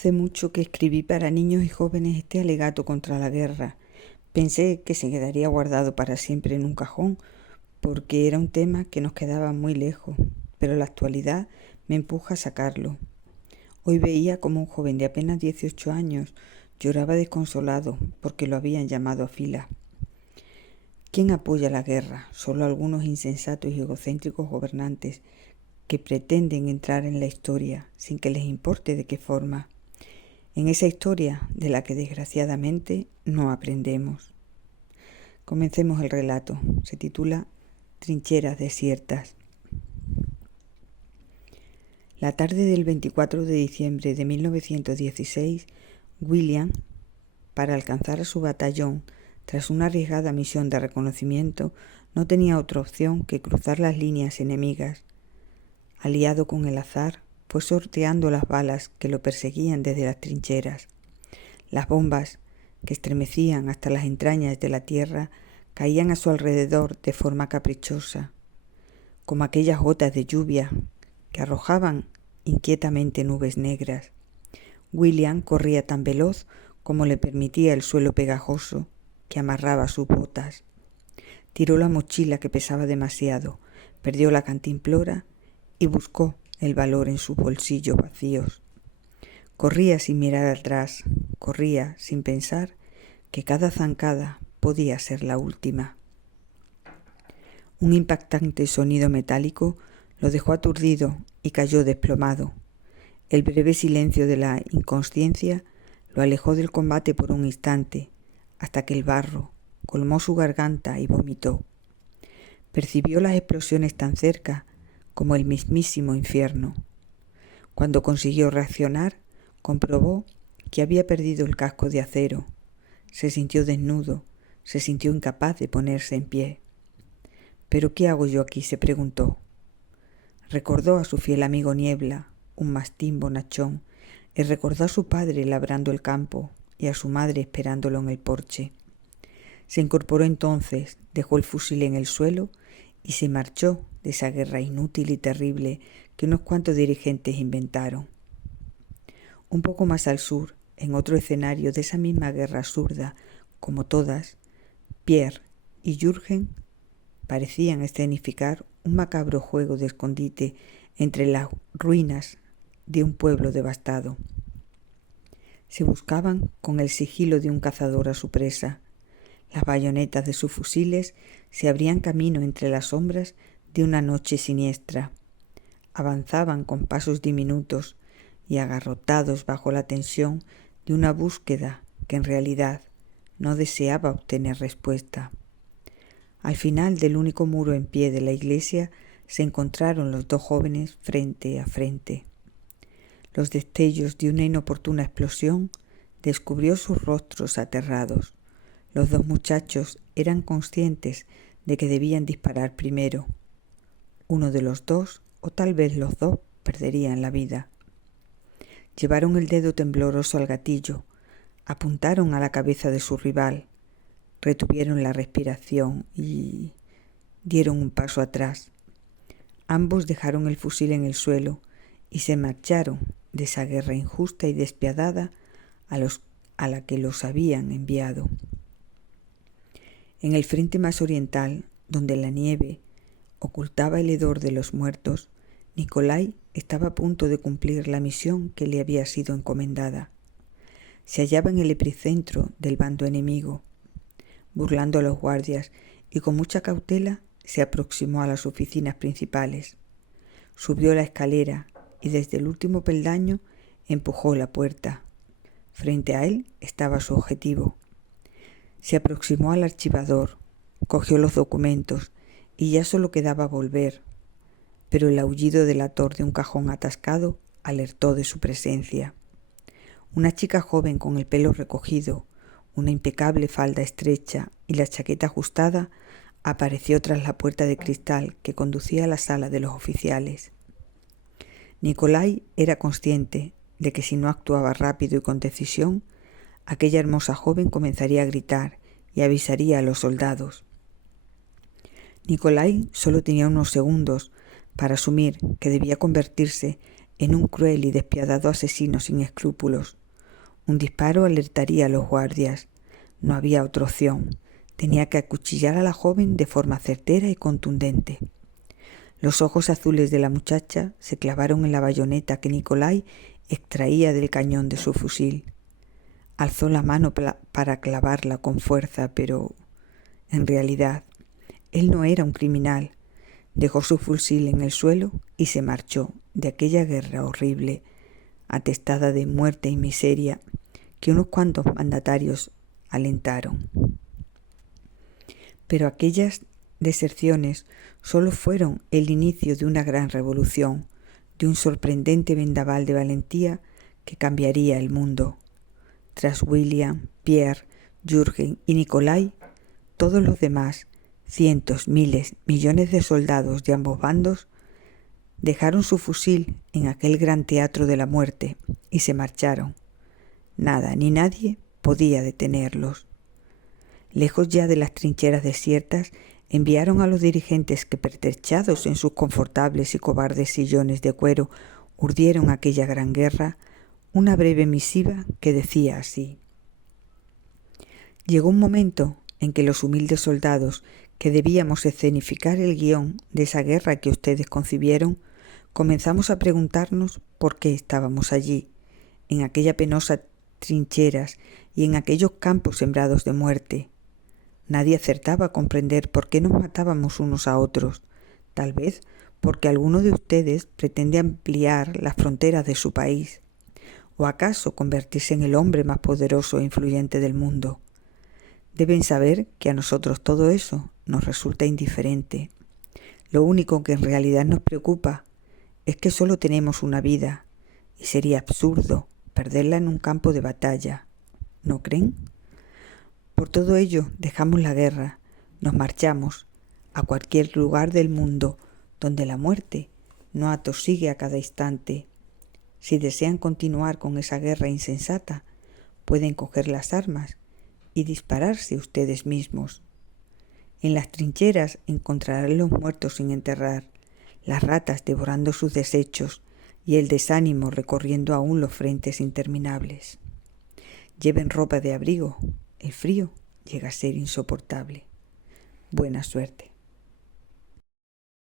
Hace mucho que escribí para niños y jóvenes este alegato contra la guerra. Pensé que se quedaría guardado para siempre en un cajón, porque era un tema que nos quedaba muy lejos, pero la actualidad me empuja a sacarlo. Hoy veía como un joven de apenas 18 años lloraba desconsolado porque lo habían llamado a fila. ¿Quién apoya la guerra? Solo algunos insensatos y egocéntricos gobernantes que pretenden entrar en la historia sin que les importe de qué forma. En esa historia de la que desgraciadamente no aprendemos. Comencemos el relato. Se titula Trincheras desiertas. La tarde del 24 de diciembre de 1916, William, para alcanzar a su batallón tras una arriesgada misión de reconocimiento, no tenía otra opción que cruzar las líneas enemigas. Aliado con el azar, fue sorteando las balas que lo perseguían desde las trincheras. Las bombas, que estremecían hasta las entrañas de la tierra, caían a su alrededor de forma caprichosa, como aquellas gotas de lluvia que arrojaban inquietamente nubes negras. William corría tan veloz como le permitía el suelo pegajoso que amarraba sus botas. Tiró la mochila que pesaba demasiado, perdió la cantimplora y buscó el valor en sus bolsillos vacíos. Corría sin mirar atrás, corría sin pensar que cada zancada podía ser la última. Un impactante sonido metálico lo dejó aturdido y cayó desplomado. El breve silencio de la inconsciencia lo alejó del combate por un instante, hasta que el barro colmó su garganta y vomitó. Percibió las explosiones tan cerca como el mismísimo infierno. Cuando consiguió reaccionar, comprobó que había perdido el casco de acero. Se sintió desnudo, se sintió incapaz de ponerse en pie. ¿Pero qué hago yo aquí?, se preguntó. Recordó a su fiel amigo Niebla, un mastín bonachón, y recordó a su padre labrando el campo y a su madre esperándolo en el porche. Se incorporó entonces, dejó el fusil en el suelo y se marchó de esa guerra inútil y terrible que unos cuantos dirigentes inventaron. Un poco más al sur, en otro escenario de esa misma guerra absurda, como todas, Pierre y Jürgen parecían escenificar un macabro juego de escondite entre las ruinas de un pueblo devastado. Se buscaban con el sigilo de un cazador a su presa. Las bayonetas de sus fusiles se abrían camino entre las sombras de una noche siniestra. Avanzaban con pasos diminutos y agarrotados bajo la tensión de una búsqueda que en realidad no deseaba obtener respuesta. Al final del único muro en pie de la iglesia se encontraron los dos jóvenes frente a frente. Los destellos de una inoportuna explosión descubrió sus rostros aterrados. Los dos muchachos eran conscientes de que debían disparar primero. Uno de los dos, o tal vez los dos, perderían la vida. Llevaron el dedo tembloroso al gatillo, apuntaron a la cabeza de su rival, retuvieron la respiración y dieron un paso atrás. Ambos dejaron el fusil en el suelo y se marcharon de esa guerra injusta y despiadada a la que los habían enviado. En el frente más oriental, donde la nieve ocultaba el hedor de los muertos, Nikolai estaba a punto de cumplir la misión que le había sido encomendada. Se hallaba en el epicentro del bando enemigo. Burlando a los guardias y con mucha cautela se aproximó a las oficinas principales. Subió la escalera y desde el último peldaño empujó la puerta. Frente a él estaba su objetivo. Se aproximó al archivador, cogió los documentos y ya solo quedaba volver, pero el aullido delator de un cajón atascado alertó de su presencia. Una chica joven con el pelo recogido, una impecable falda estrecha y la chaqueta ajustada apareció tras la puerta de cristal que conducía a la sala de los oficiales. Nikolai era consciente de que si no actuaba rápido y con decisión, aquella hermosa joven comenzaría a gritar y avisaría a los soldados. Nikolai solo tenía unos segundos para asumir que debía convertirse en un cruel y despiadado asesino sin escrúpulos. Un disparo alertaría a los guardias. No había otra opción. Tenía que acuchillar a la joven de forma certera y contundente. Los ojos azules de la muchacha se clavaron en la bayoneta que Nikolai extraía del cañón de su fusil. Alzó la mano para clavarla con fuerza, pero en realidad él no era un criminal. Dejó su fusil en el suelo y se marchó de aquella guerra horrible, atestada de muerte y miseria, que unos cuantos mandatarios alentaron. Pero aquellas deserciones solo fueron el inicio de una gran revolución, de un sorprendente vendaval de valentía que cambiaría el mundo. Tras William, Pierre, Jürgen y Nikolai, todos los demás, cientos, miles, millones de soldados de ambos bandos, dejaron su fusil en aquel gran teatro de la muerte y se marcharon. Nada ni nadie podía detenerlos. Lejos ya de las trincheras desiertas, enviaron a los dirigentes que, pertrechados en sus confortables y cobardes sillones de cuero, urdieron aquella gran guerra, una breve misiva que decía así: llegó un momento en que los humildes soldados que debíamos escenificar el guión de esa guerra que ustedes concibieron, comenzamos a preguntarnos por qué estábamos allí, en aquella penosa trincheras y en aquellos campos sembrados de muerte. Nadie acertaba a comprender por qué nos matábamos unos a otros, tal vez porque alguno de ustedes pretende ampliar las fronteras de su país, o acaso convertirse en el hombre más poderoso e influyente del mundo. Deben saber que a nosotros todo eso nos resulta indiferente. Lo único que en realidad nos preocupa es que solo tenemos una vida y sería absurdo perderla en un campo de batalla. ¿No creen? Por todo ello dejamos la guerra, nos marchamos a cualquier lugar del mundo donde la muerte no atosigue a cada instante. Si desean continuar con esa guerra insensata, pueden coger las armas y dispararse ustedes mismos. En las trincheras encontrarán los muertos sin enterrar, las ratas devorando sus desechos y el desánimo recorriendo aún los frentes interminables. Lleven ropa de abrigo, el frío llega a ser insoportable. Buena suerte.